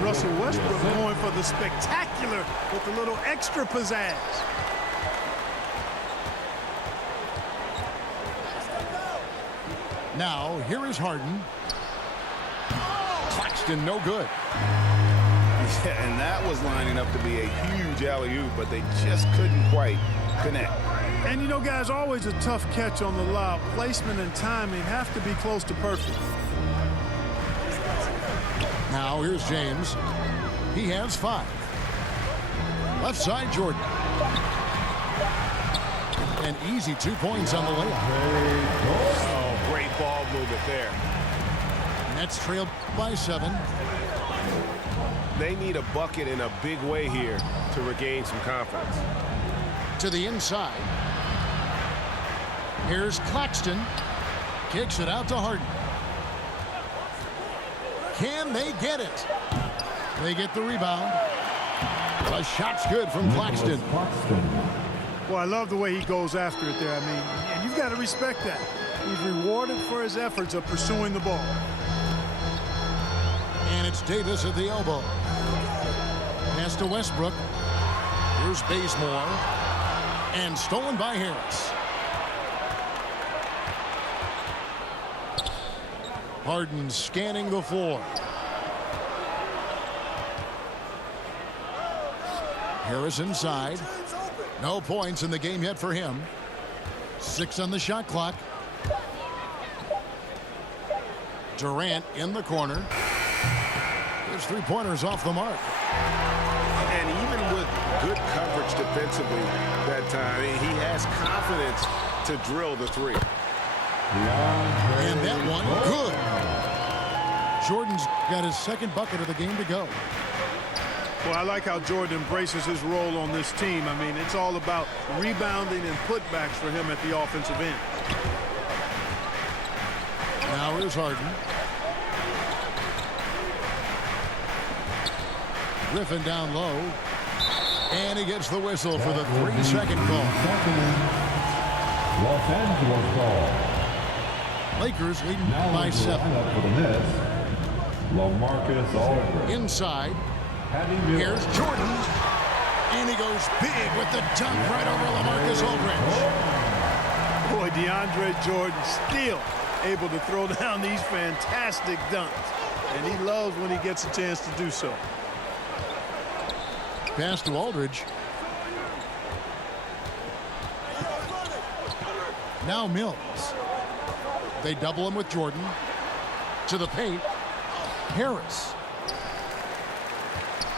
And Russell Westbrook going for the spectacular with a little extra pizzazz. Now, here is Harden. Claxton, no good. Yeah, and that was lining up to be a huge alley-oop, but they just couldn't quite connect. And you know, guys, always a tough catch on the lob. Placement and timing have to be close to perfect. Now, here's James. He has 5. Left side, Jordan. An easy 2 points on the layup. Oh, great ball movement there. Nets trailed by 7. They need a bucket in a big way here to regain some confidence. To the inside. Here's Claxton. Kicks it out to Harden. Can they get it? They get the rebound. The shot's good from Claxton. Well, I love the way he goes after it there. I mean, and you've got to respect that. He's rewarded for his efforts of pursuing the ball. And it's Davis at the elbow. Pass to Westbrook. Here's Bazemore. And stolen by Harris. Harden scanning the floor. Harris inside. No points in the game yet for him. 6 on the shot clock. Durant in the corner. His 3-pointers off the mark. And even with good coverage defensively that time, he has confidence to drill the 3. And that one, good. Jordan's got his 2nd bucket of the game to go. Well, I like how Jordan embraces his role on this team. I mean, it's all about rebounding and putbacks for him at the offensive end. Now here's Harden. Griffin down low. And he gets the whistle for the 3-second call. Los Angeles ball. Lakers leading Now by 7. Up for the Nets, LaMarcus Aldridge. Inside. Patty Mills. Here's Jordan. And he goes big with the dunk right over LaMarcus Aldridge. Boy, DeAndre Jordan still able to throw down these fantastic dunks. And he loves when he gets a chance to do so. Pass to Aldridge. Now Mills. They double him with Jordan. To the paint. Harris.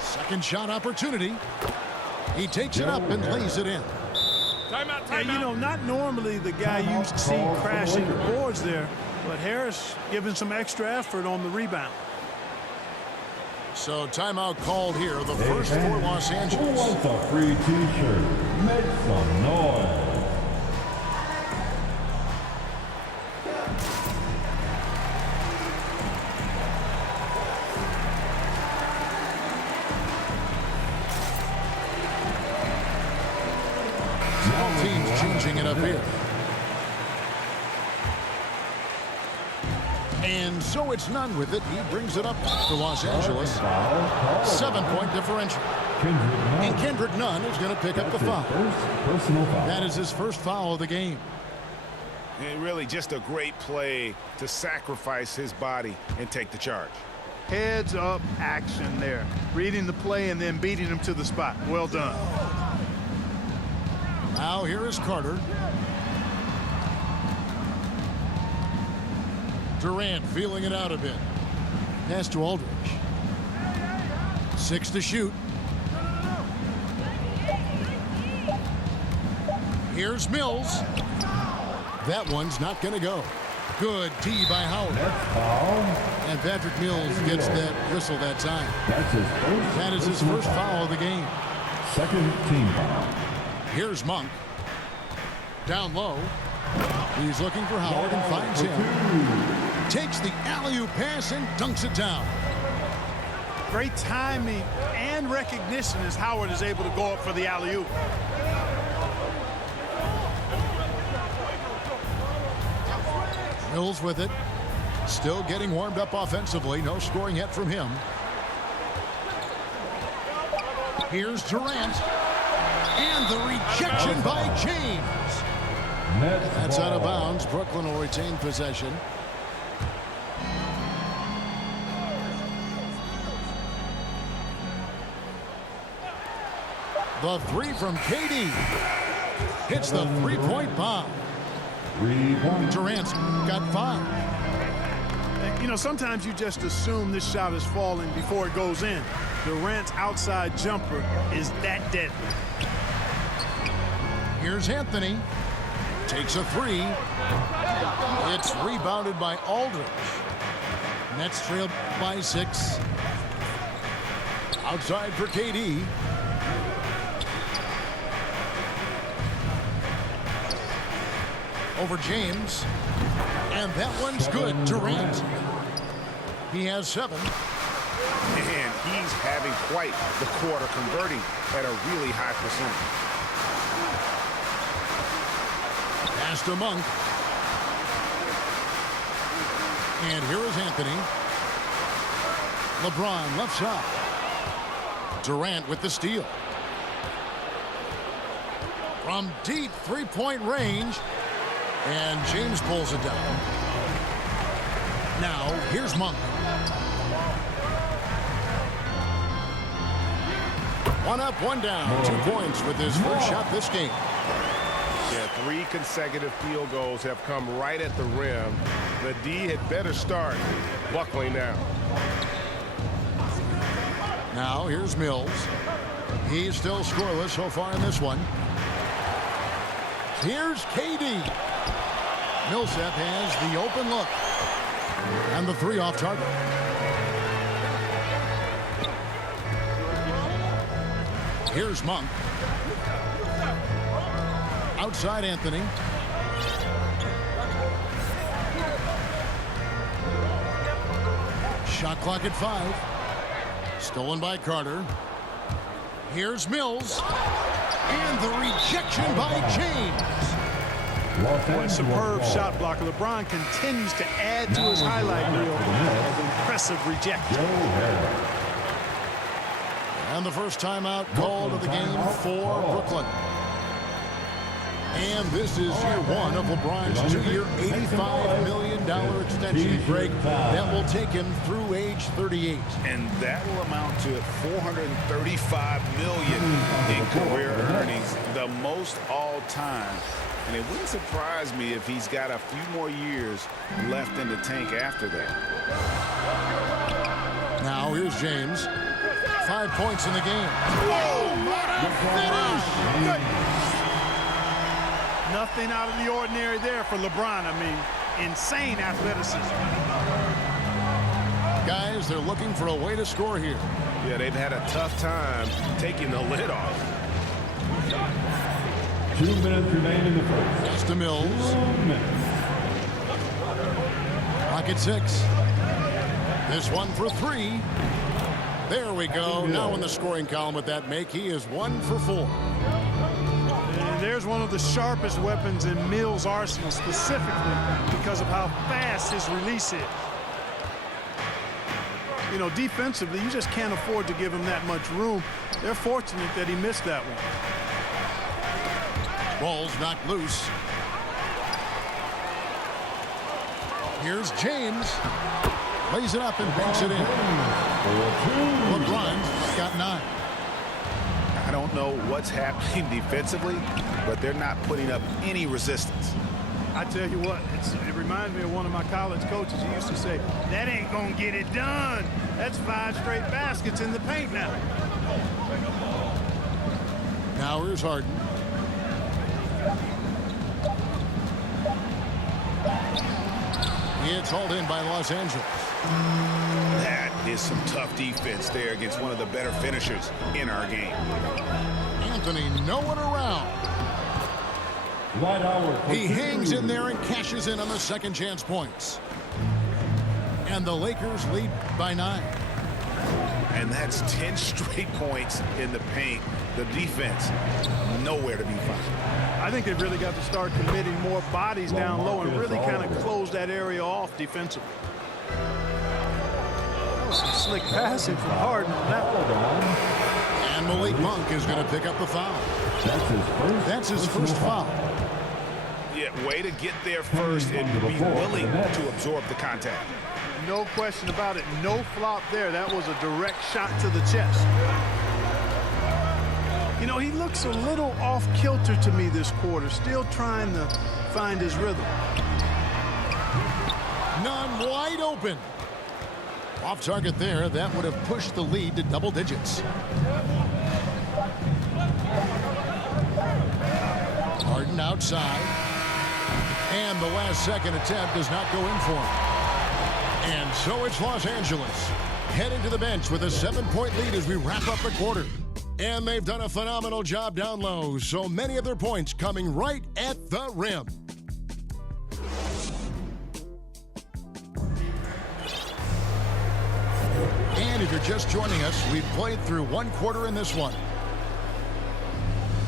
Second shot opportunity. He takes it up and lays it in. Timeout, timeout. Yeah, you know, not normally the guy you see crashing the boards there, but Harris giving some extra effort on the rebound. So timeout called here, the first for Los Angeles. Who wants a free t-shirt? Make some noise. All teams changing it up here. And so it's none with it. He brings it up to Los Angeles. 7-point differential. And Kendrick Nunn is going to pick up the foul. That is his first foul of the game. And really just a great play to sacrifice his body and take the charge. Heads up action there. Reading the play and then beating him to the spot. Well done. Now here is Carter. Durant feeling it out a bit. Pass to Aldridge. 6 to shoot. Here's Mills. That one's not going to go. Good tee by Howard. And Patrick Mills gets that whistle that time. That is his first foul of the game. Second team foul. Here's Monk. Down low. He's looking for Howard and finds him. Takes the alley-oop pass and dunks it down. Great timing and recognition as Howard is able to go up for the alley-oop. Mills with it. Still getting warmed up offensively. No scoring yet from him. Here's Durant. And the rejection by James. That's out of bounds. Brooklyn will retain possession. The three from KD. Hits the three-point bomb. Durant's got 5. You know, sometimes you just assume this shot is falling before it goes in. Durant's outside jumper is that deadly. Here's Anthony. Takes a 3. It's rebounded by Aldridge. Nets trailed by 6. Outside for KD. Over James. And that one's good. Durant. He has 7. And he's having quite the quarter, converting at a really high percentage. Pass to Monk. And here is Anthony. LeBron left side. Durant with the steal. From deep three-point range. And James pulls it down. Now, here's Monk. One up, one down. 2 points with his first shot this game. Yeah, 3 consecutive field goals have come right at the rim. The D had better start buckling down. Now, here's Mills. He's still scoreless so far in this one. Here's KD. Millsap has the open look. And the 3 off target. Here's Monk. Outside Anthony. Shot clock at 5. Stolen by Carter. Here's Mills. And the rejection by James. Boy, superb shot blocker. LeBron continues to add to his highlight reel of impressive rejection. And the first timeout called of the game for Brooklyn. And this is year 1 of LeBron's 2-year, $85 million extension break that will take him through age 38. And that will amount to $435 million in career earnings, the most all time. And it wouldn't surprise me if he's got a few more years left in the tank after that. Now here's James. 5 points in the game. Oh, what a finish! Nothing out of the ordinary there for LeBron. I mean, insane athleticism. Guys, they're looking for a way to score here. Yeah, they've had a tough time taking the lid off. 2 minutes remain in the first. Pass to Mills. 2 minutes. Clock at 6. This one for 3. There we go. Now in the scoring column with that make, he is 1 for 4. And there's one of the sharpest weapons in Mills' arsenal, specifically because of how fast his release is. You know, defensively, you just can't afford to give him that much room. They're fortunate that he missed that one. Ball's knocked loose. Here's James. Lays it up and banks it in. LeBron's got 9. I don't know what's happening defensively, but they're not putting up any resistance. I tell you what, it reminds me of one of my college coaches. He used to say, that ain't gonna get it done. That's 5 straight baskets in the paint now. Now here's Harden. It's hauled in by Los Angeles. That is some tough defense there against one of the better finishers in our game. Anthony nowhere around. He hangs in there and cashes in on the second chance points. And the Lakers lead by 9. And that's 10 straight points in the paint. The defense, nowhere to be found. I think they've really got to start committing more bodies down low and really kind of close that area off defensively. That was some slick passing from Harden on that one. And Malik Monk is going to pick up the foul. That's his first foul. Yeah, way to get there first and be willing to absorb the contact. No question about it. No flop there. That was a direct shot to the chest. You know, he looks a little off kilter to me this quarter, still trying to find his rhythm. None wide open. Off target there. That would have pushed the lead to double digits. Harden outside. And the last second attempt does not go in for him. And so it's Los Angeles heading to the bench with a 7-point lead as we wrap up the quarter. And they've done a phenomenal job down low, so many of their points coming right at the rim. And if you're just joining us, we've played through one quarter in this one.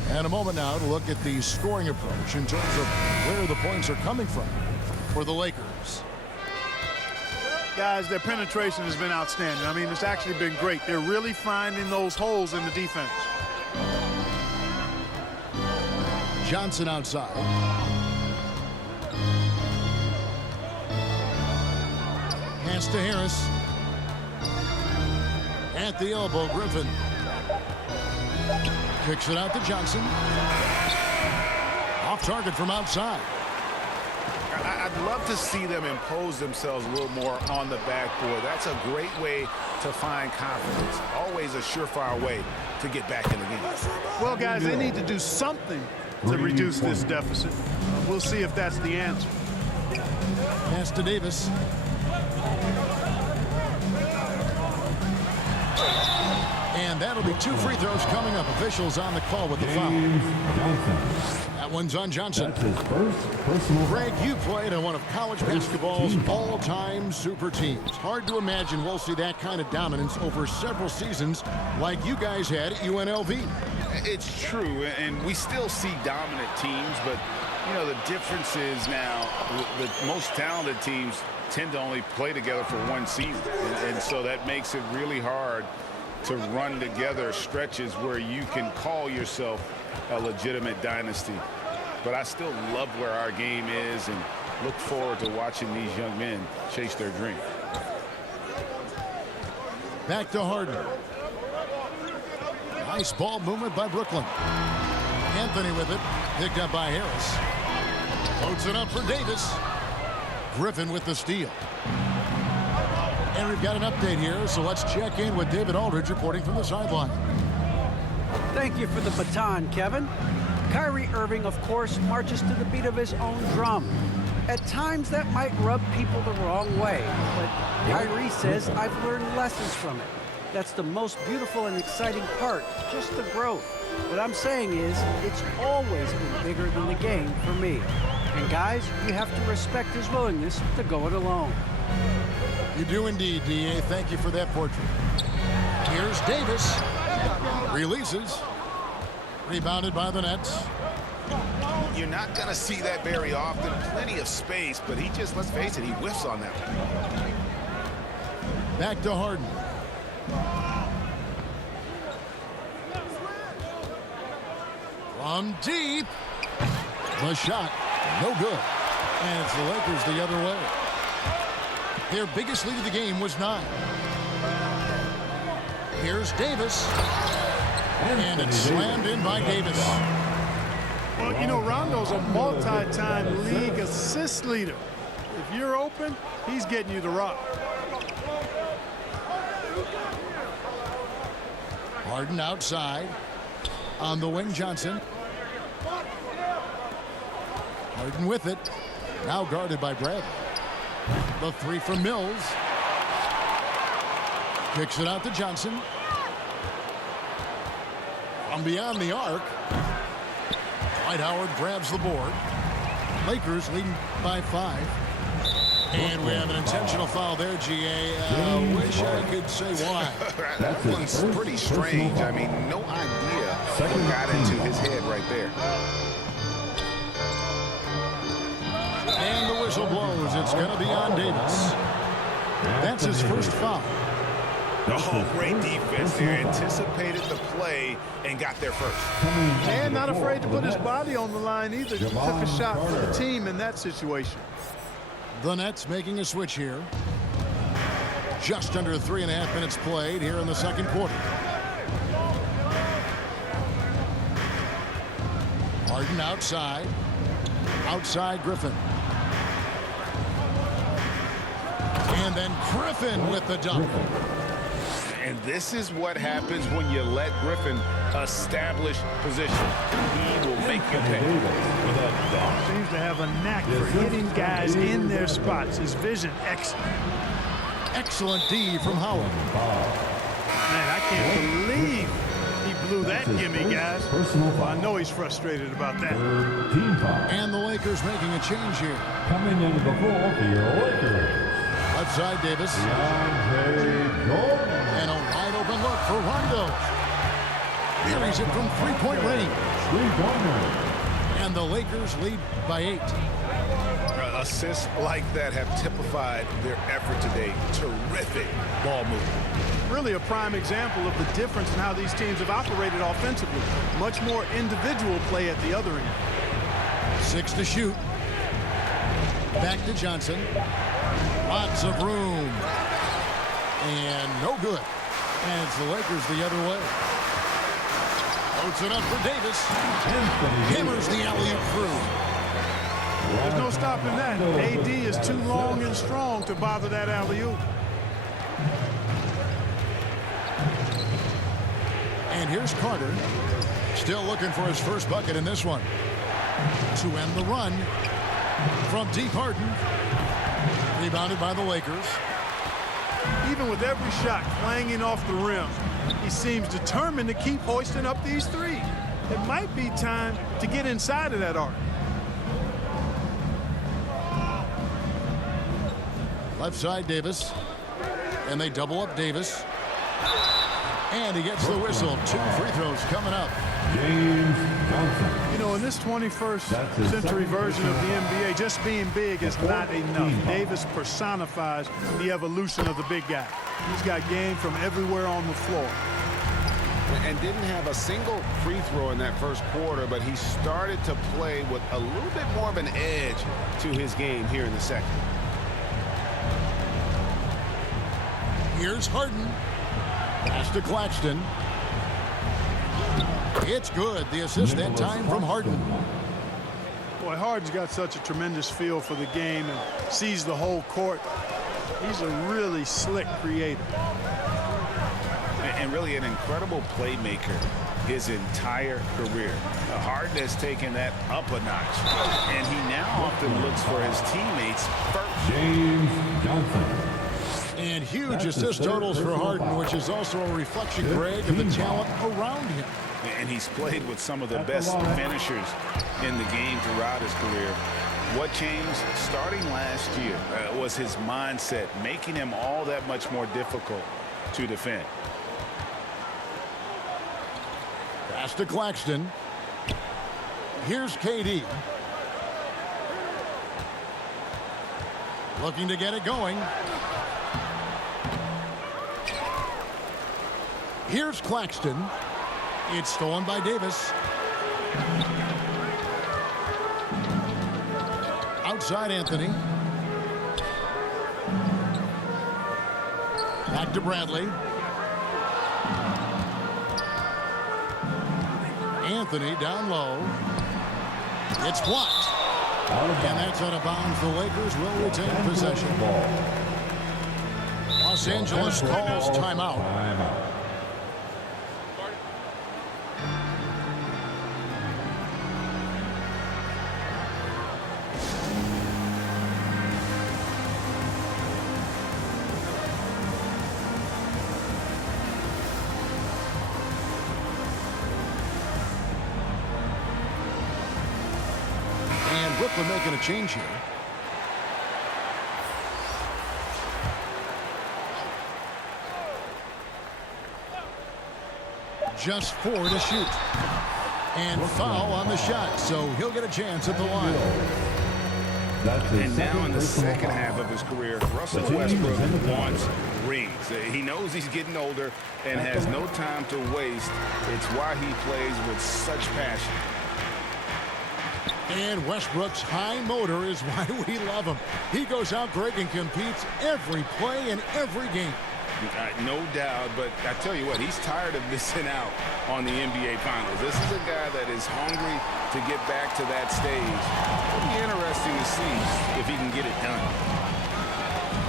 And a moment now to look at the scoring approach in terms of where the points are coming from for the Lakers. Guys, their penetration has been outstanding. I mean, it's actually been great. They're really finding those holes in the defense. Johnson outside. Pass to Harris. At the elbow, Griffin. Kicks it out to Johnson. Off target from outside. I'd love to see them impose themselves a little more on the backboard. That's a great way to find confidence. Always a surefire way to get back in the game. Well, guys, they need to do something to reduce this deficit. We'll see if that's the answer. Pass to Davis. And that'll be 2 free throws coming up. Officials on the call with the foul. That one's on Johnson. That's his first personal. Greg, you played on one of college basketball's all-time super teams. Hard to imagine we'll see that kind of dominance over several seasons like you guys had at UNLV. It's true, and we still see dominant teams, but, you know, the difference is now the most talented teams tend to only play together for one season, and so that makes it really hard to run together stretches where you can call yourself a legitimate dynasty. But I still love where our game is and look forward to watching these young men chase their dream. Back to Harden. Nice ball movement by Brooklyn. Anthony with it. Picked up by Harris. Floats it up for Davis. Griffin with the steal. And we've got an update here, so let's check in with David Aldridge reporting from the sideline. Thank you for the baton, Kevin. Kyrie Irving, of course, marches to the beat of his own drum. At times, that might rub people the wrong way, but Kyrie says, I've learned lessons from it. That's the most beautiful and exciting part, just the growth. What I'm saying is, it's always been bigger than the game for me. And guys, you have to respect his willingness to go it alone. You do indeed, D.A. Thank you for that portrait. Here's Davis. Releases. Rebounded by the Nets. You're not going to see that very often. Plenty of space, but he just, let's face it, he whiffs on that one. Back to Harden. From deep. The shot. No good. And it's the Lakers the other way. Their biggest lead of the game was 9. Here's Davis. And it's slammed in by Davis. Well, you know, Rondo's a multi-time league assist leader. If you're open, he's getting you the rock. Harden outside. On the wing, Johnson. Harden with it. Now guarded by Bradley. The 3 from Mills. Kicks it out to Johnson. From beyond the arc. Dwight Howard grabs the board. Lakers leading by 5. And we have an intentional foul there, G.A. Wish I could say why. That one's pretty strange. I mean, no idea what got into his head right there. And the whistle blows. It's going to be on Davis. That's his first foul. Oh, great defense there. Anticipated the play and got there first. And not afraid to put his body on the line either. He took a shot for the team in that situation. The Nets making a switch here. Just under 3.5 minutes played here in the second quarter. Harden outside. Outside Griffin. And then Griffin with the dunk. And this is what happens when you let Griffin establish position. He will make you pay. Seems to have a knack for hitting guys in their spots. His vision, excellent. Excellent D from Howard. Man, I can't believe he blew that gimme, guys. Well, I know he's frustrated about that. Team foul. And the Lakers making a change here. Coming in the ball for your Lakers. Left side Davis. DeAndre Jordan. And a wide open look for Rondo. Buries it from three-point range. Three-pointer. And the Lakers lead by 8. Assists like that have typified their effort today. Terrific ball movement. Really a prime example of the difference in how these teams have operated offensively. Much more individual play at the other end. 6 to shoot. Back to Johnson. Lots of room. And no good. And it's the Lakers the other way. Loads it up for Davis. Hammers the alley-oop through. There's no stopping that. AD is too long and strong to bother that alley-oop. And here's Carter. Still looking for his first bucket in this one. To end the run from deep Harden. Rebounded by the Lakers. Even with every shot clanging off the rim, he seems determined to keep hoisting up these threes. It might be time to get inside of that arc. Left side Davis. And they double up Davis. And he gets the whistle. 2 free throws coming up. James Johnson. You know, in this 21st century version of the NBA, just being big is not enough. Davis personifies the evolution of the big guy. He's got game from everywhere on the floor. And didn't have a single free throw in that first quarter, but he started to play with a little bit more of an edge to his game here in the second. Here's Harden. Pass to Claxton. It's good. The assist that time from Harden. Boy, Harden's got such a tremendous feel for the game and sees the whole court. He's a really slick creator. And really an incredible playmaker his entire career. Harden has taken that up a notch. And he now often looks for his teammates first. James Johnson. And huge assist totals for Harden, which is also a reflection, Greg, of the talent around him. And he's played with some of the best finishers in the game throughout his career. What changed starting last year was his mindset, making him all that much more difficult to defend. Pass to Claxton. Here's KD. Looking to get it going. Here's Claxton. It's stolen by Davis. Outside Anthony. Back to Bradley. Anthony down low. It's blocked. And that's out of bounds. The Lakers will retain possession. Los Angeles calls timeout. And Brooklyn making a change here. Just 4 to shoot. And foul on the shot, so he'll get a chance at the line. And now in the second half of his career, Russell Westbrook wants rings. He knows he's getting older and has no time to waste. It's why he plays with such passion. And Westbrook's high motor is why we love him. He goes out, Greg, and competes every play in every game. No doubt, but I tell you what, he's tired of missing out on the NBA Finals. This is a guy that is hungry to get back to that stage. It'll be interesting to see if he can get it done.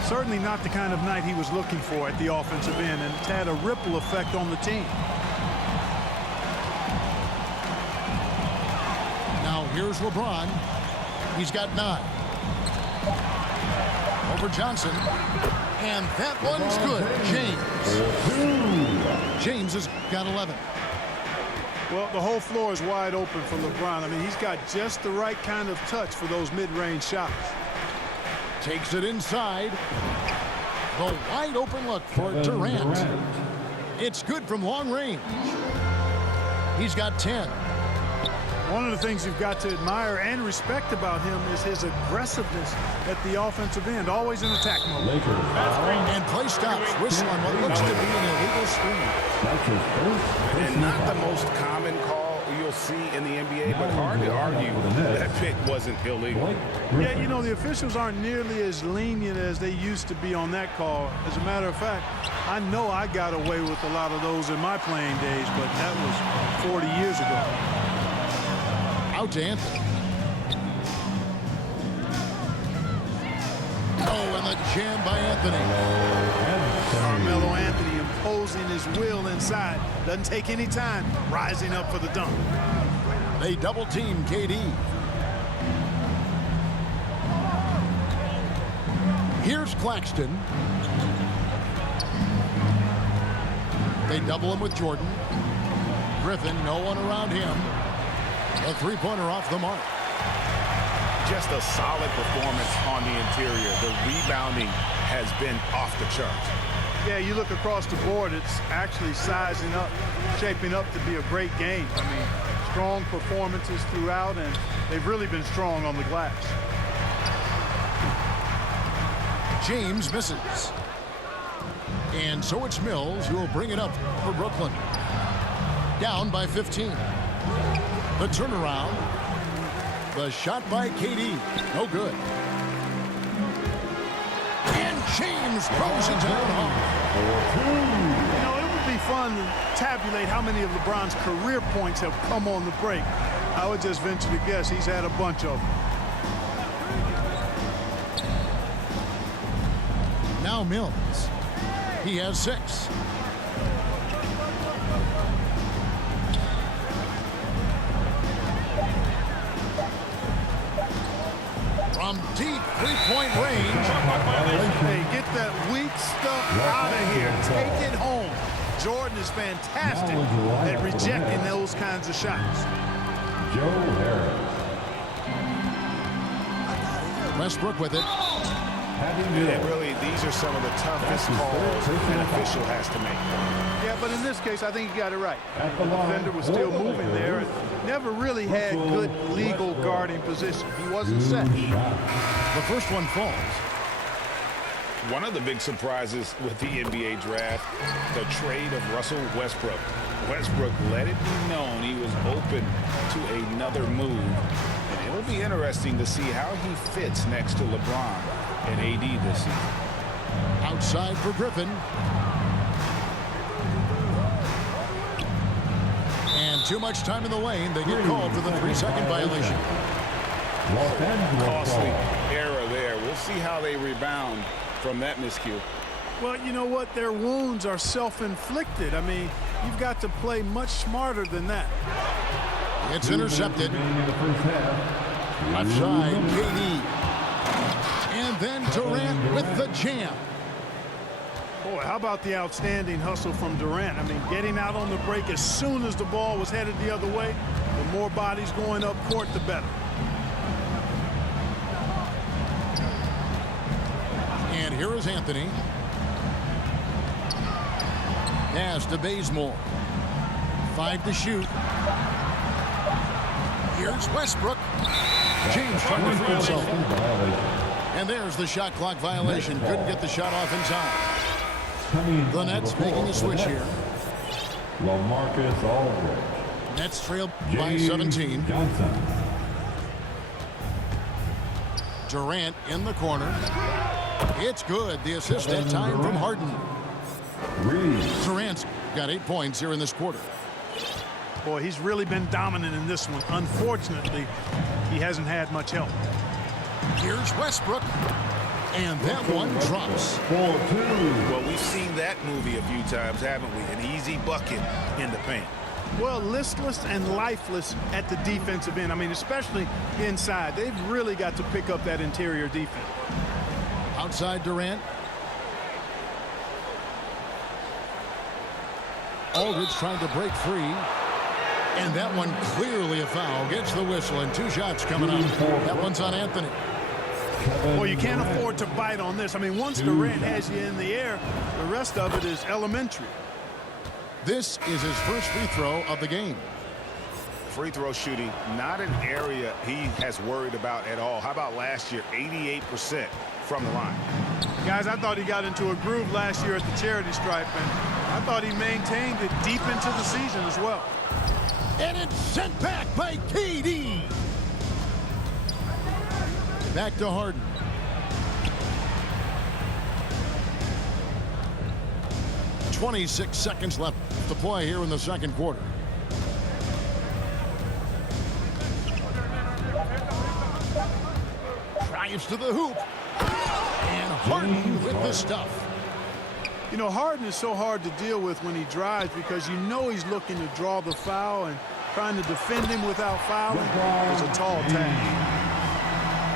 Certainly not the kind of night he was looking for at the offensive end, and it's had a ripple effect on the team. Now here's LeBron. He's got 9. Over Johnson. And that one's good. James has got 11. Well, the whole floor is wide open for LeBron. I mean, he's got just the right kind of touch for those mid-range shots. Takes it inside. The wide open look for Durant. It's good from long range. He's got 10. One of the things you've got to admire and respect about him is his aggressiveness at the offensive end, always in attack mode. And play stops. Whistle on what looks to be an illegal screen. And not the most common call you'll see in the NBA, but hard to argue that pick wasn't illegal. Yeah, you know, the officials aren't nearly as lenient as they used to be on that call. As a matter of fact, I know I got away with a lot of those in my playing days, but that was 40 years ago. Out to Anthony. Oh, and the jam by Anthony. Carmelo Anthony imposing his will inside. Doesn't take any time. Rising up for the dunk. They double team KD. Here's Claxton. They double him with Jordan. Griffin, no one around him. A three-pointer off the mark. Just a solid performance on the interior. The rebounding has been off the charts. Yeah, you look across the board, it's actually sizing up, shaping up to be a great game. I mean, strong performances throughout, and they've really been strong on the glass. James misses. And so it's Mills who will bring it up for Brooklyn. Down by 15. The turnaround. The shot by KD. No good. And James throws it down home. You know, it would be fun to tabulate how many of LeBron's career points have come on the break. I would just venture to guess he's had a bunch of them. Now Mills. He has 6. From deep three-point range. Hey, get that weak stuff out of here. Take it home. Jordan is fantastic at rejecting those kinds of shots. Joe Harris. Westbrook with it. And really, these are some of the toughest calls an official has to make. Yeah, but in this case, I think he got it right. The defender was still moving there and never really had good legal guarding position. He wasn't set. The first one falls. One of the big surprises with the NBA draft, the trade of Russell Westbrook. Westbrook let it be known he was open to another move. And it'll be interesting to see how he fits next to LeBron and AD this season. Outside for Griffin. And too much time in the lane. They get called for the 3-second violation. Costly error there. We'll see how they rebound from that miscue. Well, you know what? Their wounds are self-inflicted. I mean, you've got to play much smarter than that. It's intercepted. Left side, KD. And then Durant with the jam. Boy, how about the outstanding hustle from Durant? I mean, getting out on the break as soon as the ball was headed the other way. The more bodies going up court, the better. And here is Anthony. Pass to Bazemore. 5 to shoot. Here's Westbrook. James trying to free himself. And there's the shot clock violation. Couldn't get the shot off in time. The Nets making a switch here. LaMarcus Aldridge. Nets trail by 17. Johnson. Durant in the corner. It's good. The assist that time from Harden. Reed. Durant's got 8 points here in this quarter. Boy, he's really been dominant in this one. Unfortunately, he hasn't had much help. Here's Westbrook. And that one drops. 4-2. Well, we've seen that movie a few times, haven't we? An easy bucket in the paint. Well, listless and lifeless at the defensive end. I mean, especially inside. They've really got to pick up that interior defense. Outside Durant. Aldridge trying to break free. And that one clearly a foul. Gets the whistle and 2 shots coming up. That one's on Anthony. Well, you can't afford to bite on this. I mean, once Durant has you in the air, the rest of it is elementary. This is his first free throw of the game. Free throw shooting, not an area he has worried about at all. How about last year, 88% from the line? Guys, I thought he got into a groove last year at the charity stripe, and I thought he maintained it deep into the season as well. And it's sent back by KD. Back to Harden. .26 seconds left to play here in the second quarter. Drives to the hoop. And Harden with the stuff. You know, Harden is so hard to deal with when he drives because you know he's looking to draw the foul, and trying to defend him without fouling is a tall task.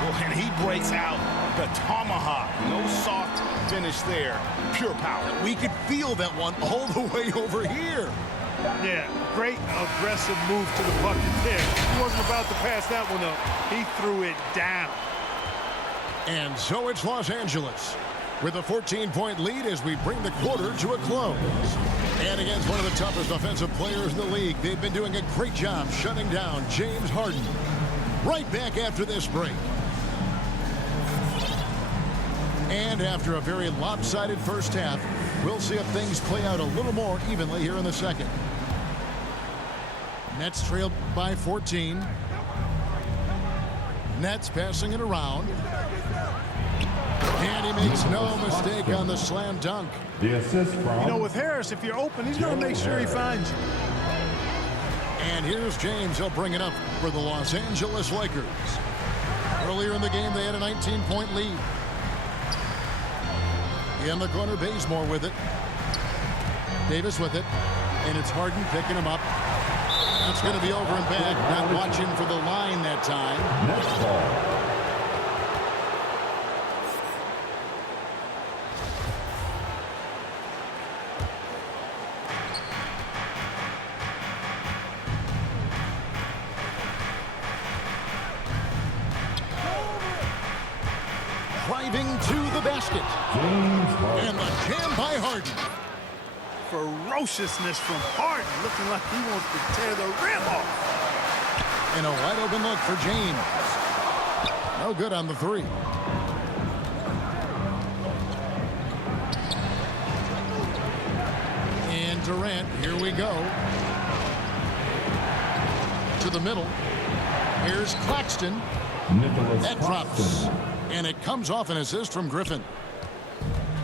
Well, and he breaks out the tomahawk. No soft finish there. Pure power. We could feel that one all the way over here. Yeah, great aggressive move to the bucket there. He wasn't about to pass that one up. He threw it down. And so it's Los Angeles with a 14-point lead as we bring the quarter to a close. And against one of the toughest offensive players in the league, they've been doing a great job shutting down James Harden. Right back after this break. And after a very lopsided first half, we'll see if things play out a little more evenly here in the second. Nets trail by 14. Nets passing it around. And he makes no mistake on the slam dunk. The assist from... You know, with Harris, if you're open, he's going to make sure he finds you. And here's James. He'll bring it up for the Los Angeles Lakers. Earlier in the game, they had a 19-point lead. In the corner, Bazemore with it. Davis with it. And it's Harden picking him up. That's going to be over and back. Not watching for the line that time. Next ball. Driving to the basket. And the jam by Harden. Ferociousness from Harden, looking like he wants to tear the rim off. And a wide open look for James. No good on the three. And Durant, here we go. To the middle. Here's Claxton. Nicholas That drops. And it comes off an assist from Griffin.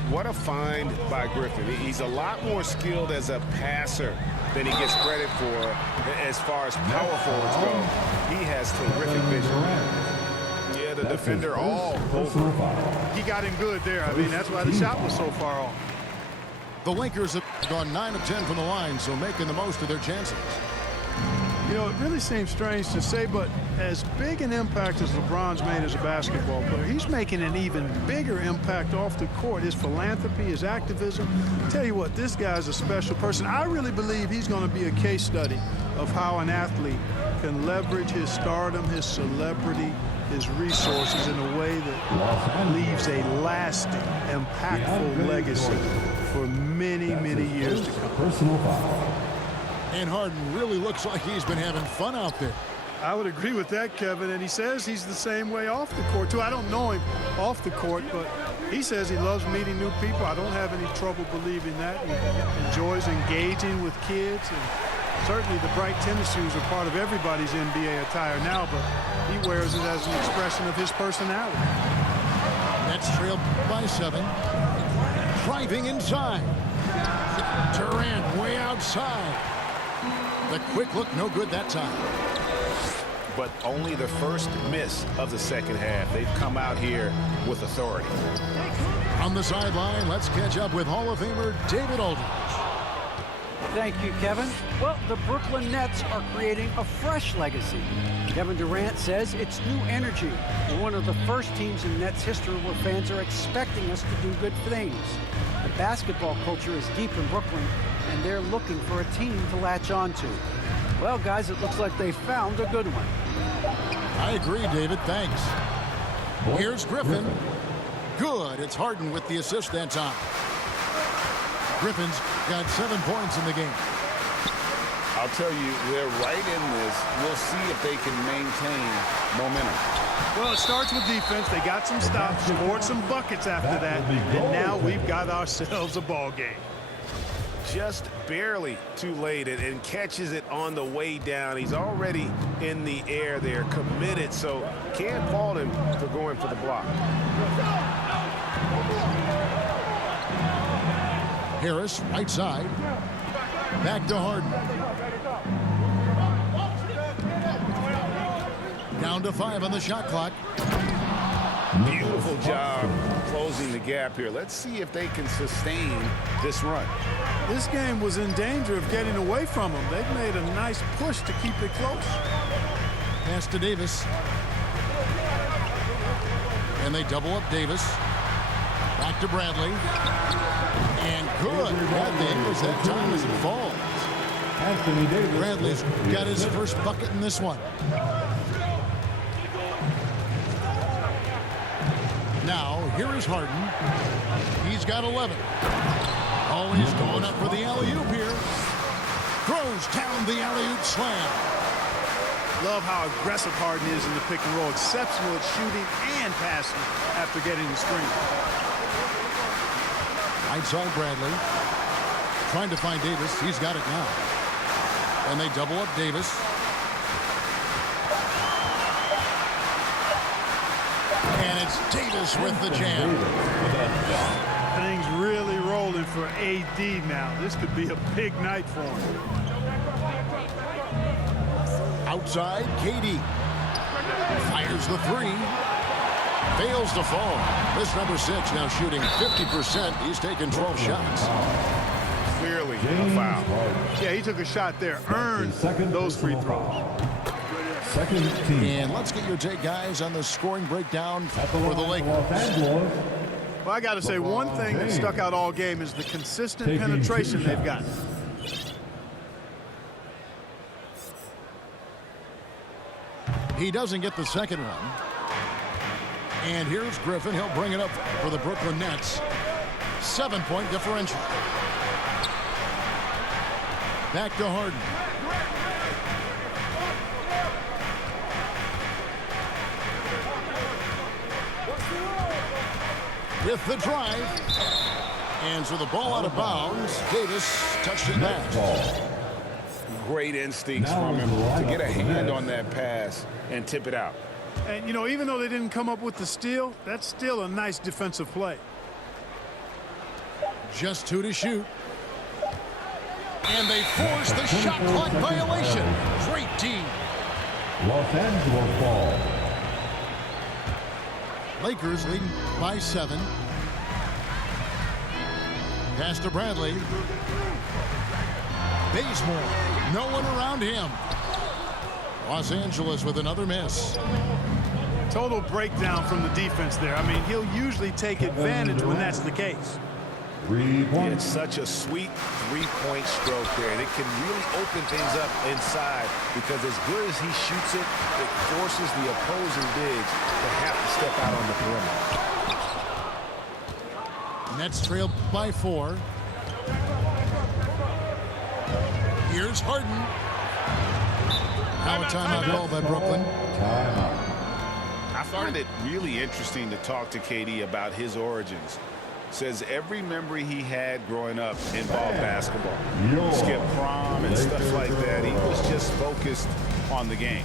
What a find by Griffin. He's a lot more skilled as a passer than he gets credit for as far as power forwards go. He has terrific vision. Yeah, the defender all over. He got him good there. I mean, that's why the shot was so far off. The Lakers have gone 9 of 10 from the line, so making the most of their chances. You know, it really seems strange to say, but as big an impact as LeBron's made as a basketball player, he's making an even bigger impact off the court. His philanthropy, his activism. Tell you what, this guy's a special person. I really believe he's going to be a case study of how an athlete can leverage his stardom, his celebrity, his resources in a way that leaves a lasting, impactful legacy for many, many years to come. Personal foul. And Harden really looks like he's been having fun out there. I would agree with that, Kevin, and he says he's the same way off the court, too. I don't know him off the court, but he says he loves meeting new people. I don't have any trouble believing that. He enjoys engaging with kids, and certainly the bright tennis shoes are part of everybody's NBA attire now, but he wears it as an expression of his personality. Nets trailed by 7. Driving inside. Durant way outside. The quick look, no good that time. But only the first miss of the second half. They've come out here with authority. On the sideline, let's catch up with Hall of Famer David Aldridge. Thank you, Kevin. Well, the Brooklyn Nets are creating a fresh legacy. Kevin Durant says it's new energy. We're one of the first teams in Nets history where fans are expecting us to do good things. The basketball culture is deep in Brooklyn, and they're looking for a team to latch on to. Well, guys, it looks like they found a good one. I agree, David. Thanks. Here's Griffin. Good. It's Harden with the assist that time. Griffin's got 7 points in the game. I'll tell you, they're right in this. We'll see if they can maintain momentum. Well, it starts with defense. They got some stops, scored some buckets after that, and now we've got ourselves a ball game. Just barely too late and catches it on the way down. He's already in the air there, committed, so can't fault him for going for the block. Harris, right side. Back to Harden. Down to 5 on the shot clock. Beautiful job closing the gap here. Let's see if they can sustain this run. This game was in danger of getting away from them. They've made a nice push to keep it close. Pass to Davis. And they double up Davis. Back to Bradley. And good. Bradley Ingles that time as it falls. Anthony Davis. Bradley's got his first bucket in this one. Now, here is Harden. He's got 11. Always going up for the alley-oop here. Throws down the alley-oop slam. Love how aggressive Harden is in the pick and roll. Exceptional at shooting and passing after getting the screen. Right side Bradley. Trying to find Davis. He's got it now. And they double up Davis. And it's Davis with the jam. Things really rolling for AD now. This could be a big night for him. Outside, KD. Fires the 3. Fails to fall. This number 6 now shooting 50%. He's taken 12 shots. Clearly a foul. Yeah, he took a shot there. Earned those free throws. Second team. And let's get your take, guys, on the scoring breakdown At the for the line, Lakers. Los Angeles. Well, I got to say, one thing that stuck out all game is the consistent Taking penetration 2 they've got. He doesn't get the second one. And here's Griffin. He'll bring it up for the Brooklyn Nets. 7-point differential. Back to Harden. With the drive. And so the ball out of bounds. Davis touched it back. Great instincts Now from him in the to lineup get a for the hand Nets. on that pass and tip it out. And, you know, even though they didn't come up with the steal, that's still a nice defensive play. Just 2 to shoot. And they force the shot clock violation. Great team. Los Angeles ball. Lakers leading by 7. Pass to Bradley. Bazemore. No one around him. Los Angeles with another miss. Total breakdown from the defense there. I mean, he'll usually take advantage when that's the case. 3 points. It's such a sweet three-point stroke there, and it can really open things up inside because as good as he shoots it, it forces the opposing bigs to have to step out on the perimeter. Nets trail by 4. Here's Harden. Now a timeout called by Brooklyn. Timeout. I find it really interesting to talk to KD about his origins. Says every memory he had growing up involved basketball. Skip prom and stuff like that. He was just focused on the game.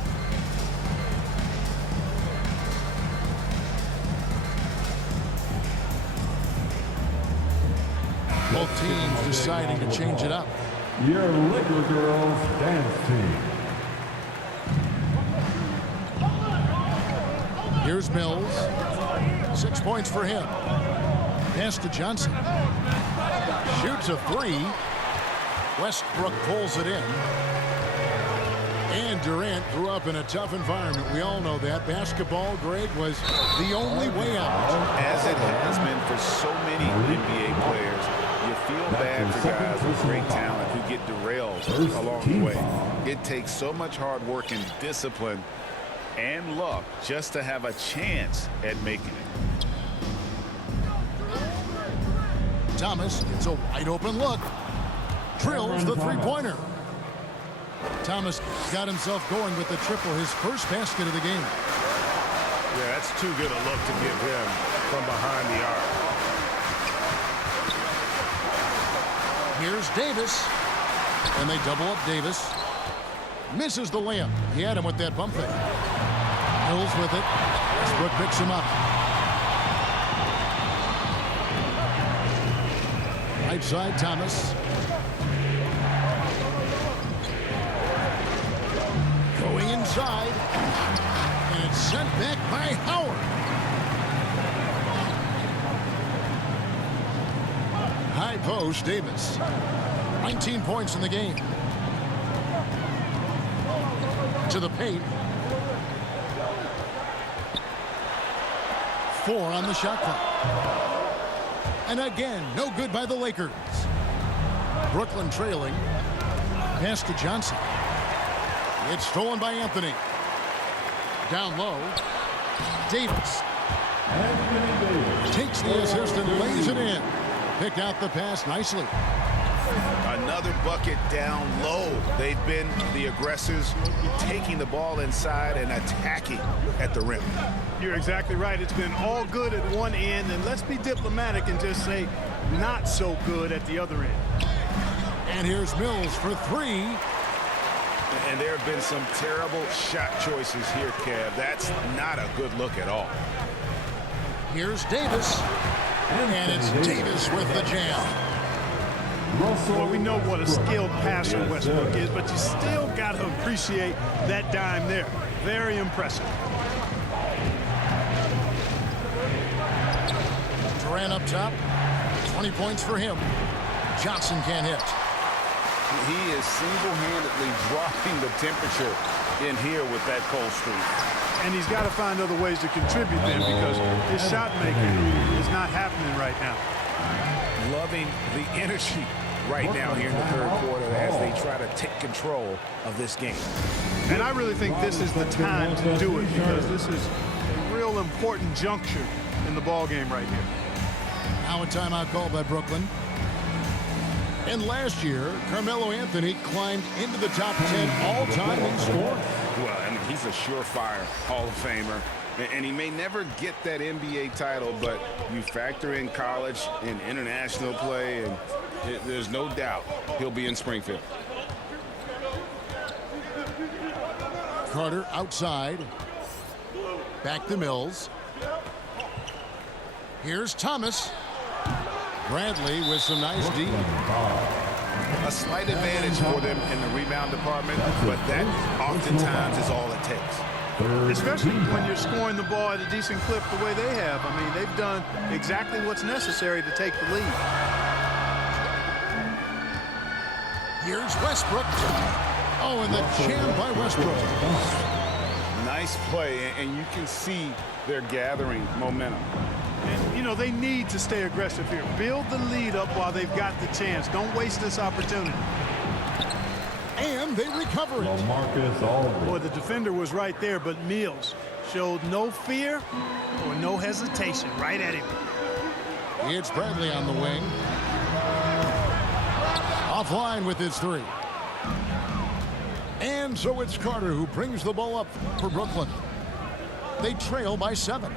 Both teams deciding to change it up. Your Liquor Girls dance team. Here's Mills. 6 points for him. Pass to Johnson. Shoots a three. Westbrook pulls it in. And Durant grew up in a tough environment. We all know that. Basketball, Greg, was the only way out. As it has been for so many NBA players, you feel bad for guys with great talent who get derailed along the way. It takes so much hard work and discipline and luck just to have a chance at making it. Thomas gets a wide open look. Drills the three-pointer. Thomas got himself going with the triple, his first basket of the game. Yeah, that's too good a look to give him from behind the arc. Here's Davis. And they double up Davis. Misses the layup. He had him with that pump fake. Mills with it. Westbrook picks him up. Right side, Thomas. Going inside. And it's sent back by Howard. High post, Davis. 19 points in the game. To the paint. 4 on the shot clock. And again, no good by the Lakers. Brooklyn trailing. Pass to Johnson. It's stolen by Anthony. Down low. Davis. Takes the assist and lays it in. Picked out the pass nicely. Another bucket down low. They've been the aggressors, taking the ball inside and attacking at the rim. You're exactly right. It's been all good at one end, and let's be diplomatic and just say not so good at the other end. And here's Mills for three. And there have been some terrible shot choices here, Kev. That's not a good look at all. Here's Davis. And it's Davis with the jam. Well, we know what a skilled passer Westbrook is, but you still got to appreciate that dime there. Very impressive. Durant up top. 20 points for him. Johnson can't hit. He is single-handedly dropping the temperature in here with that cold streak. And he's got to find other ways to contribute then, because his shot making is not happening right now. Loving the energy right now here in the third quarter as they try to take control of this game. And I really think this is the time to do it, because this is a real important juncture in the ball game right here. Now a timeout called by Brooklyn. And last year, Carmelo Anthony climbed into the top 10 all-time in scoring. Well, I mean, he's a surefire Hall of Famer. And he may never get that NBA title, but you factor in college and international play, and there's no doubt he'll be in Springfield. Carter outside. Back to Mills. Here's Thomas. Bradley with some nice D. A slight advantage for them in the rebound department, but that oftentimes is all it takes. Especially when you're scoring the ball at a decent clip the way they have. I mean, they've done exactly what's necessary to take the lead. Here's Westbrook. Oh, and the jam by Westbrook. Nice play, and you can see they're gathering momentum. And, you know, they need to stay aggressive here. Build the lead up while they've got the chance. Don't waste this opportunity. And they recover it. LaMarcus Aldridge. Boy, the defender was right there, but Mills showed no fear or no hesitation right at him. It's Bradley on the wing. Offline with his three. And so it's Carter who brings the ball up for Brooklyn. They trail by 7.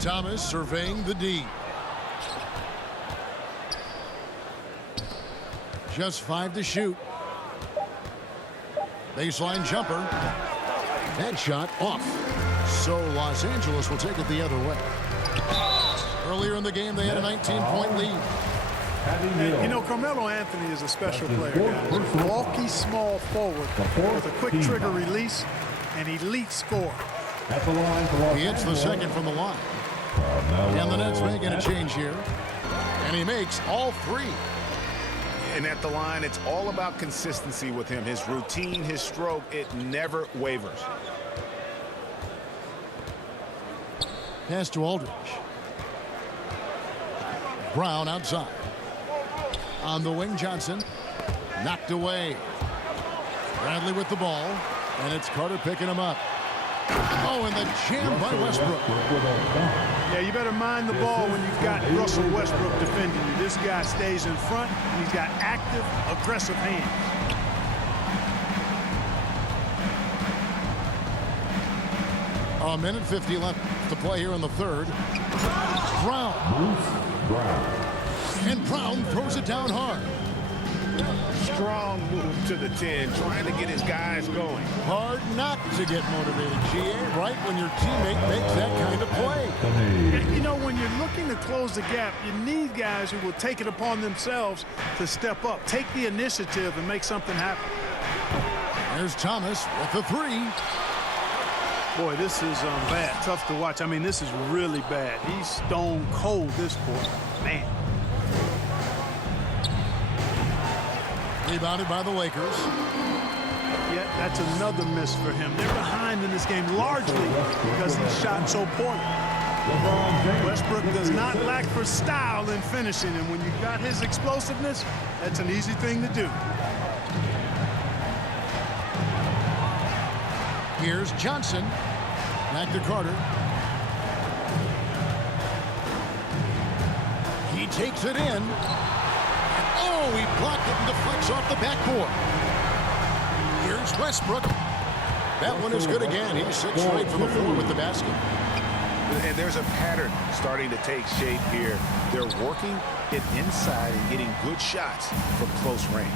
Thomas surveying the D. Just 5 to shoot. Baseline jumper. That shot off. So Los Angeles will take it the other way. Earlier in the game, they had a 19-point lead. And, you know, Carmelo Anthony is a special player, guys. Bulky, small forward with a quick trigger release and elite score. He hits the second from the line. And the Nets making a change here. And he makes all 3. And at the line, it's all about consistency with him. His routine, his stroke, it never wavers. Pass to Aldridge. Brown outside. On the wing, Johnson. Knocked away. Bradley with the ball. And it's Carter picking him up. Oh, and the jam by Westbrook. Yeah, you better mind the ball when you've got Russell Westbrook defending you. This guy stays in front, and he's got active, aggressive hands. A minute 50 left to play here in the third. Brown. And Brown throws it down hard. Strong move to the 10, trying to get his guys going. Hard not to get motivated, GA, right when your teammate makes that kind of play. You know, when you're looking to close the gap, you need guys who will take it upon themselves to step up, take the initiative, and make something happen. There's Thomas with the 3. Boy, this is bad, tough to watch. I mean, this is really bad. He's stone cold this quarter. Man. Rebounded by the Lakers. Yeah, that's another miss for him. They're behind in this game largely because he shot so poorly. Westbrook does not lack for style in finishing, and when you've got his explosiveness, that's an easy thing to do. Here's Johnson. Back to Carter. He takes it in. Oh, he blocked it and deflects off the backboard. Here's Westbrook. That one is good again. He's 6 straight from the floor with the basket. And there's a pattern starting to take shape here. They're working it inside and getting good shots from close range.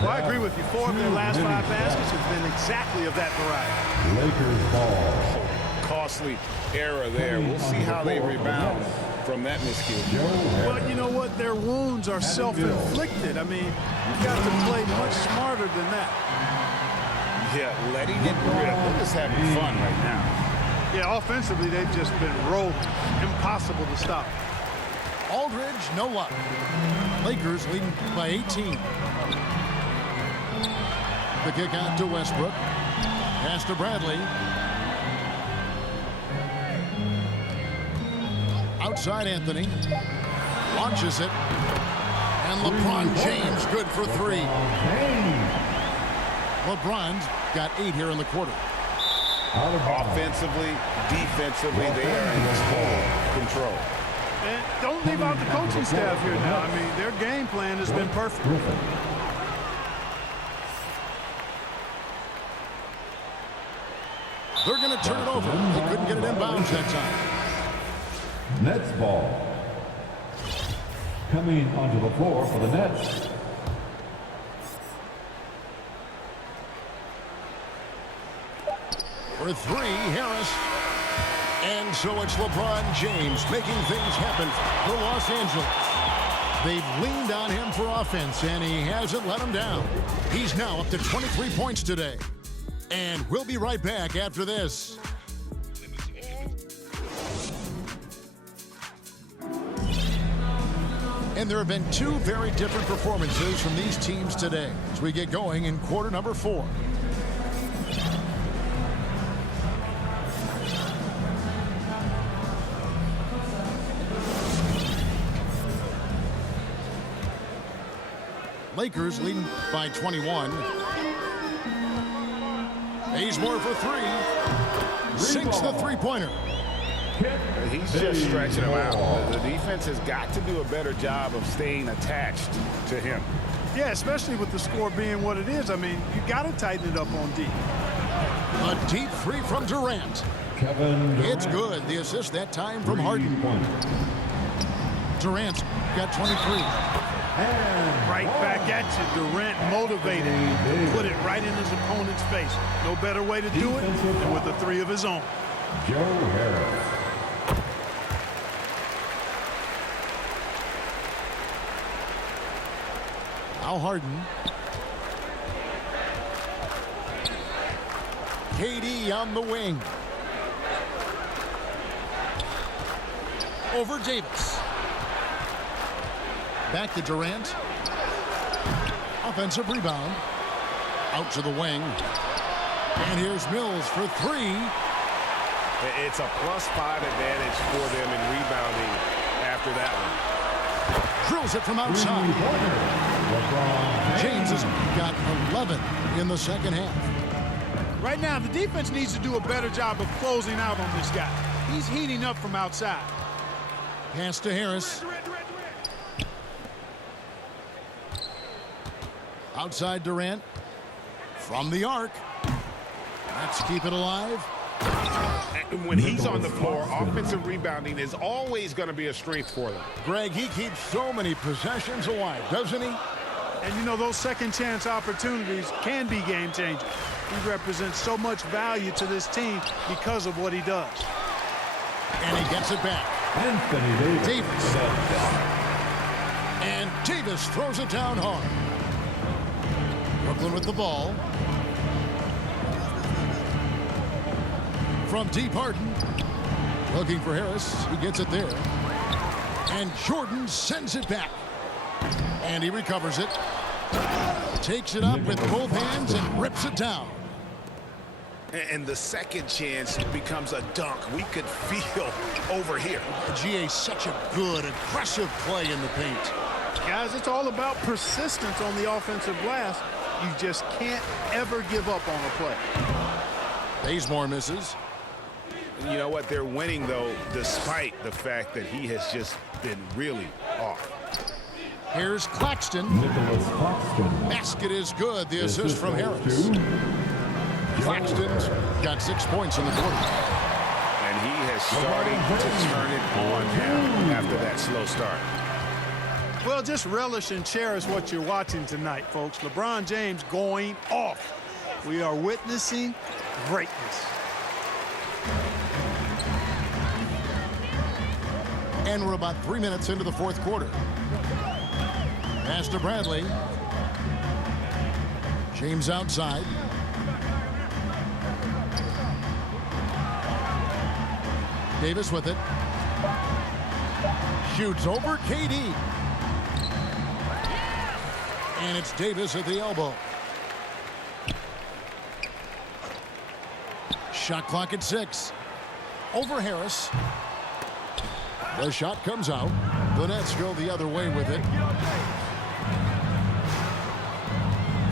Well, I agree with you. 4 of their last 5 baskets have been exactly of that variety. Lakers ball. Costly error there. We'll see how they rebound from that miscue. But you know what? Their wounds are self-inflicted. I mean, you've got to play much smarter than that. Yeah, letting it rip. They're just having fun right now. Yeah, offensively, they've just been rolling. Impossible to stop. Aldridge, no luck. Lakers leading by 18. The kick out to Westbrook. Pass to Bradley. Outside Anthony. Launches it. And LeBron James good for 3. LeBron's got 8 here in the quarter. Offensively, defensively, they are in total control. And don't leave out the coaching staff here now. I mean, their game plan has been perfect. They're going to turn it over. They couldn't get it inbounds that time. Nets ball. Coming onto the floor for the Nets. For 3, Harris. And so it's LeBron James making things happen for Los Angeles. They've leaned on him for offense, and he hasn't let them down. He's now up to 23 points today. And we'll be right back after this. And there have been 2 very different performances from these teams today as we get going in quarter number 4. Lakers leading by 21. Bazemore for 3. Sinks the three-pointer. He's just stretching him out. The defense has got to do a better job of staying attached to him. Yeah, especially with the score being what it is. I mean, you got to tighten it up on D. A deep three from Durant. Kevin Durant. It's good. The assist that time from Harden. 3 points. Durant got 23. And Right back at you. Durant motivated. Put it right in his opponent's face. No better way to do it than with a three of his own. Joe Harris. Now Harden. KD on the wing. Over Davis. Back to Durant. Offensive rebound. Out to the wing. And here's Mills for three. It's a +5 advantage for them in rebounding after that one. Drills it from outside. LeBron James has got 11 in the second half. Right now, the defense needs to do a better job of closing out on this guy. He's heating up from outside. Pass to Harris. Outside Durant. From the arc. Let's keep it alive. When he's on the floor, offensive rebounding is always going to be a strength for them. Greg, he keeps so many possessions alive, doesn't he? And you know, those second chance opportunities can be game changers. He represents so much value to this team because of what he does. And he gets it back. Anthony Davis. Davis. And Davis throws it down hard. Brooklyn with the ball. From deep, Harden. Looking for Harris. He gets it there. And Jordan sends it back. And he recovers it. Takes it up with both hands and rips it down. And the second chance becomes a dunk. We could feel over here. GA, such a good, aggressive play in the paint. Guys, it's all about persistence on the offensive glass. You just can't ever give up on a play. Bazemore misses. You know what? They're winning, though, despite the fact that he has just been really off. Here's Claxton. Nicholas Claxton. Basket is good. The assist from Harris. Claxton's got 6 points in the quarter. And he has started to turn it on now after that slow start. Well, just relish and cherish what you're watching tonight, folks. LeBron James going off. We are witnessing greatness. And we're about 3 minutes into the fourth quarter. Pass to Bradley. James outside. Davis with it. Shoots over KD. And it's Davis at the elbow. Shot clock at 6. Over Harris. The shot comes out. The Nets go the other way with it.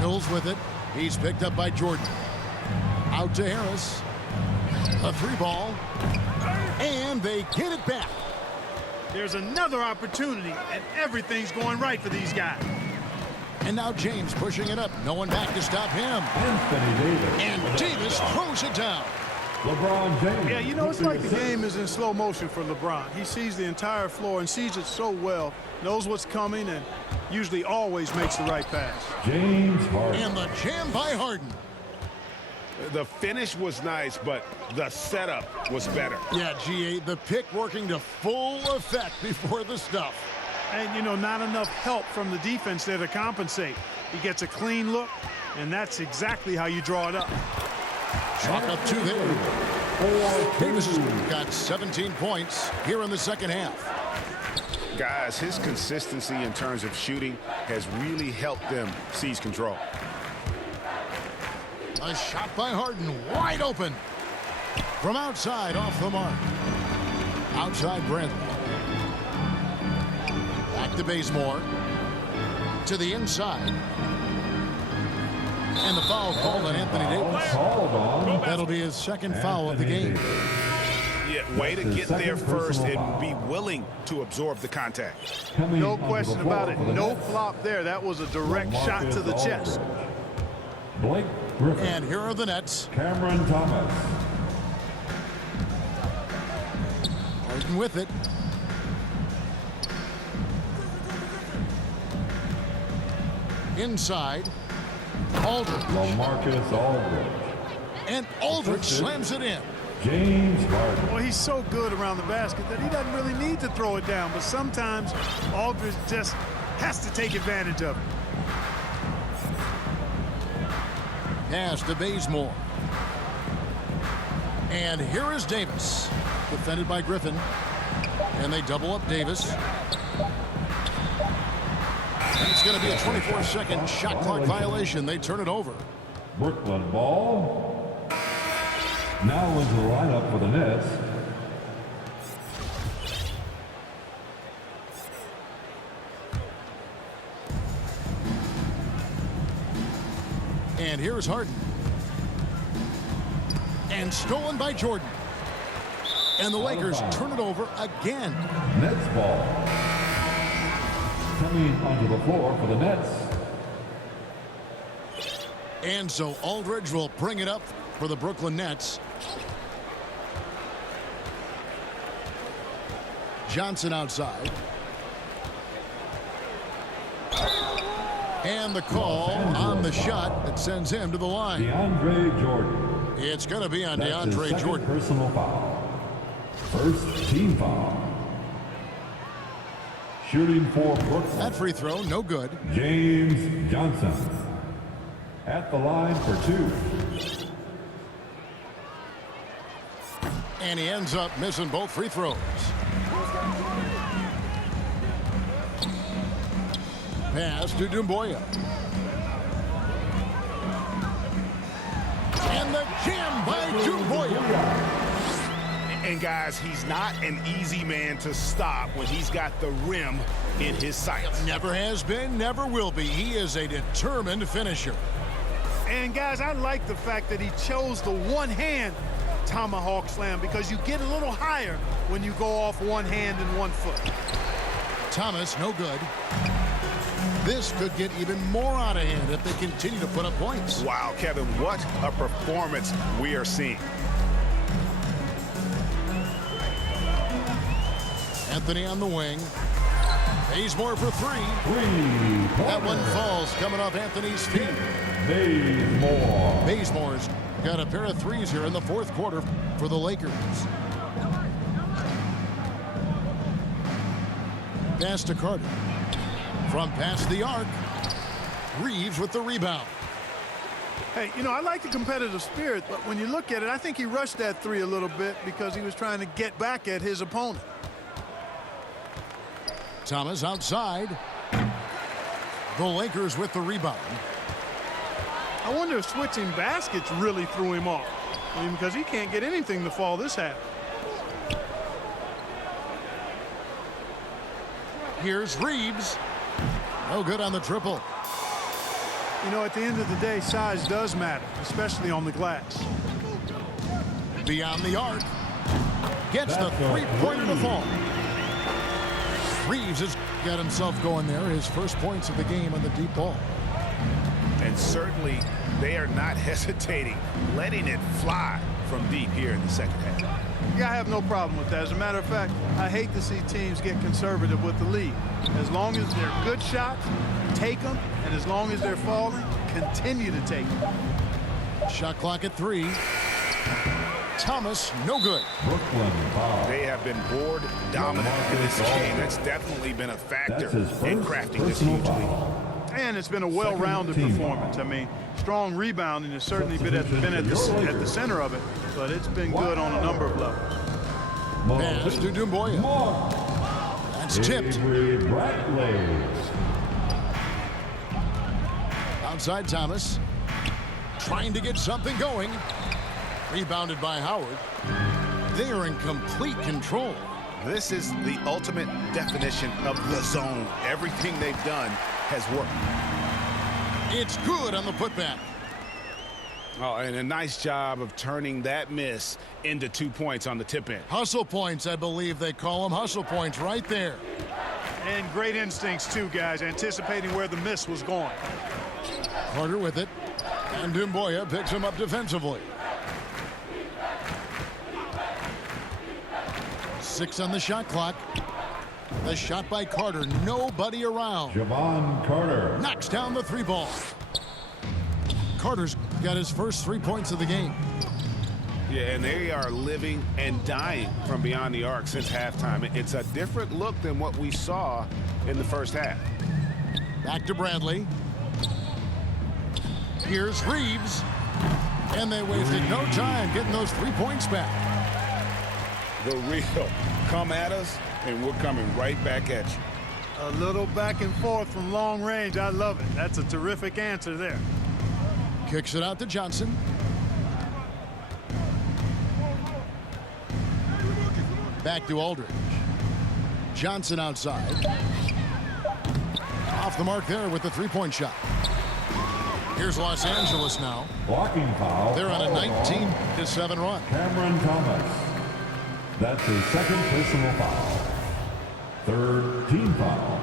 Hills with it. He's picked up by Jordan. Out to Harris. A 3-ball. And they get it back. There's another opportunity, and everything's going right for these guys. And now James pushing it up. No one back to stop him. Anthony Davis. And Davis throws it down. LeBron James. Yeah, you know, it's like the game is in slow motion for LeBron. He sees the entire floor and sees it so well, knows what's coming, and usually always makes the right pass. James Harden. And the jam by Harden. The finish was nice, but the setup was better. Yeah, GA, the pick working to full effect before the stuff. And, you know, not enough help from the defense there to compensate. He gets a clean look, and that's exactly how you draw it up. Chalk up 2 there. Davis has got 17 points here in the second half. Guys, his consistency in terms of shooting has really helped them seize control. A shot by Harden, wide open. From outside, off the mark. Outside Bradley. Back to Bazemore. To the inside. And the foul called on Anthony Davis. Called on. That'll be his second foul of the game. Yeah, way to get there first and be willing to absorb the contact. No question about it. No flop there. That was a direct shot to the chest. Blake Griffin. And here are the Nets. Cameron Thomas. Harden with it. Inside. Aldridge. LaMarcus Aldridge. And Aldridge slams it in. James Harden. Well, he's so good around the basket that he doesn't really need to throw it down. But sometimes Aldridge just has to take advantage of it. Pass to Bazemore. And here is Davis. Defended by Griffin. And they double up Davis. And it's going to be a 24-second shot clock violation. They turn it over. Brooklyn ball. Now into the lineup for the Nets. And here's Harden. And stolen by Jordan. And the Lakers turn it over again. Nets ball. Coming onto the floor for the Nets. And so Aldridge will bring it up for the Brooklyn Nets. Johnson outside. And the call on the shot that sends him to the line. DeAndre Jordan. It's going to be on That's his DeAndre second Jordan. personal foul. First team foul. Shooting for Brooklyn. That free throw, no good. James Johnson. At the line for two. And he ends up missing both free throws. Pass to Doumbouya. And the jam by Doumbouya. And guys, he's not an easy man to stop when he's got the rim in his sights. Never has been, never will be. He is a determined finisher. And guys, I like the fact that he chose the one-hand tomahawk slam because you get a little higher when you go off one hand and 1 foot. Thomas, no good. This could get even more out of hand if they continue to put up points. Wow, Kevin, what a performance we are seeing. Anthony on the wing. Bazemore for three. That one falls coming off Anthony's feet. Bazemore. Bazemore's got a pair of threes here in the fourth quarter for the Lakers. Pass to Carter. From past the arc. Reeves with the rebound. Hey, you know, I like the competitive spirit, but when you look at it, I think he rushed that three a little bit because he was trying to get back at his opponent. Thomas outside. The Lakers with the rebound. I wonder if switching baskets really threw him off. I mean, because he can't get anything to fall this half. Here's Reeves. No good on the triple. You know, at the end of the day, size does matter, especially on the glass. Beyond the arc. Gets the three-pointer to fall. Reeves has got himself going there. His first points of the game on the deep ball. And certainly they are not hesitating, letting it fly from deep here in the second half. Yeah, I have no problem with that. As a matter of fact, I hate to see teams get conservative with the lead. As long as they're good shots, take them. And as long as they're falling, continue to take them. Shot clock at 3. Thomas, no good. Brooklyn foul. They have been board dominant in this game. That's definitely been a factor That's his in first crafting this personal huge lead. foul. And it's been a well-rounded Second team performance. I mean, strong rebounding has certainly been at the center of it, but it's been good on a number of levels. Pass to Doumbouya. That's tipped. Avery Bradley. Outside Thomas. Trying to get something going. Rebounded by Howard. They are in complete control. This is the ultimate definition of the zone. Everything they've done has worked. It's good on the putback. Oh, and a nice job of turning that miss into 2 points on the tip in. Hustle points, I believe they call them. Hustle points right there. And great instincts, too, guys, anticipating where the miss was going. Carter with it. And Doumbouya picks him up defensively. 6 on the shot clock. The shot by Carter. Nobody around. Javon Carter. Knocks down the 3 ball. Carter's got his first 3 points of the game. Yeah, and they are living and dying from beyond the arc since halftime. It's a different look than what we saw in the first half. Back to Bradley. Here's Reeves. And they wasted no time getting those 3 points back. The real come at us, and we're coming right back at you. A little back and forth from long range. I love it. That's a terrific answer there. Kicks it out to Johnson. Back to Aldridge. Johnson outside. Off the mark there with the 3-point shot. Here's Los Angeles now. Blocking foul. They're on a 19-7 run. Cameron Thomas. That's his second personal foul. Third team foul.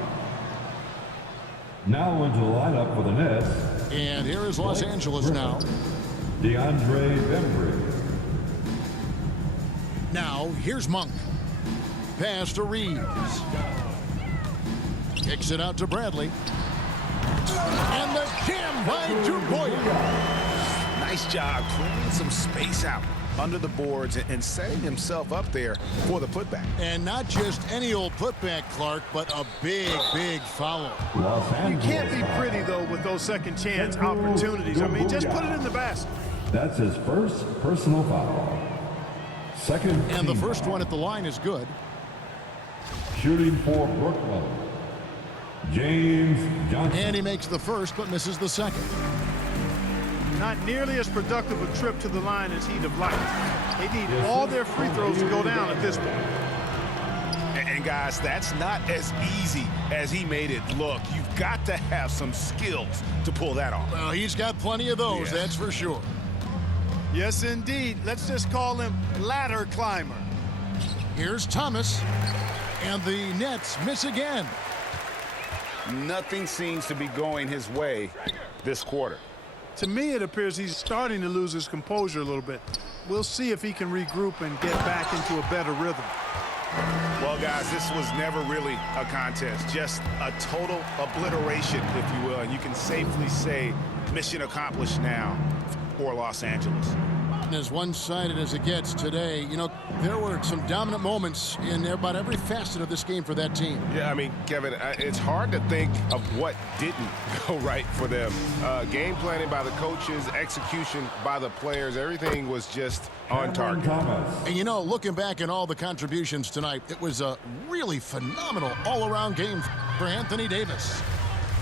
Now into the lineup for the Nets. And here is Los Angeles now. DeAndre Bembry. Now, here's Monk. Pass to Reeves. Kicks it out to Bradley. And the jam by Doumbouya. Nice job clearing some space out under the boards and setting himself up there for the putback. And not just any old putback, Clark, but a big foul. Los You Angeles. can't be pretty, though, with those second chance opportunities. I mean, just put it in the basket. That's his first personal foul. Second And the team first foul. one at the line is good. Shooting for Brooklyn. James Johnson. And he makes the first, but misses the second. Not nearly as productive a trip to the line as he'd have liked. They need all their free throws to go down at this point. And guys, that's not as easy as he made it look. You've got to have some skills to pull that off. Well, he's got plenty of those, Yeah. that's for sure. Yes, indeed. Let's just call him ladder climber. Here's Thomas. And the Nets miss again. Nothing seems to be going his way this quarter. To me, it appears he's starting to lose his composure a little bit. We'll see if he can regroup and get back into a better rhythm. Well, guys, this was never really a contest, just a total obliteration, if you will. And you can safely say mission accomplished now for Los Angeles. As one-sided as it gets today, you know, there were some dominant moments in about every facet of this game for that team. Yeah, I mean, Kevin, it's hard to think of what didn't go right for them. Game planning by the coaches, execution by the players, everything was just on target. Thomas. And, you know, looking back at all the contributions tonight, it was a really phenomenal all-around game for Anthony Davis.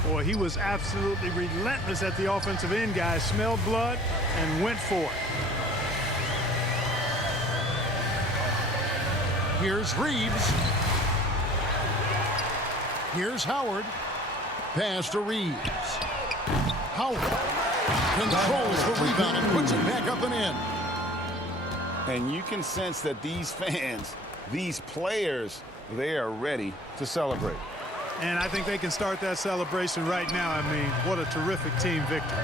Boy, he was absolutely relentless at the offensive end, guys. Smelled blood and went for it. Here's Reeves. Here's Howard. Pass to Reeves. Howard controls the rebound and puts it back up and in. And you can sense that these fans, these players, they are ready to celebrate. And I think they can start that celebration right now. I mean, what a terrific team victory.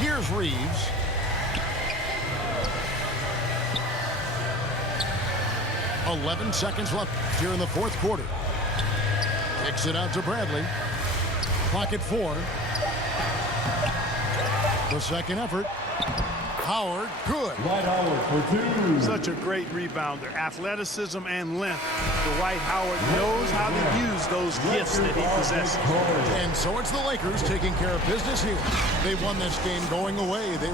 Here's Reeves. .11 seconds left here in the fourth quarter. Kicks it out to Bradley. Clock at 4. The second effort. Howard, good. Dwight Howard for 2. Such a great rebounder. Athleticism and length. Dwight Howard knows how to use those gifts that he possesses. And so it's the Lakers taking care of business here. They won this game going away. They